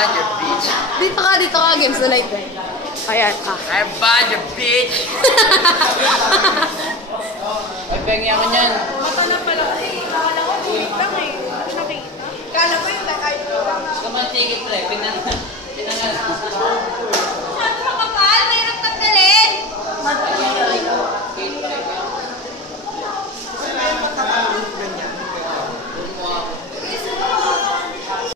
budget, bitch. Dito ka, games na night. Ayan ka. I budget, bitch. Ay, pengi ako niyan. Mata na pala.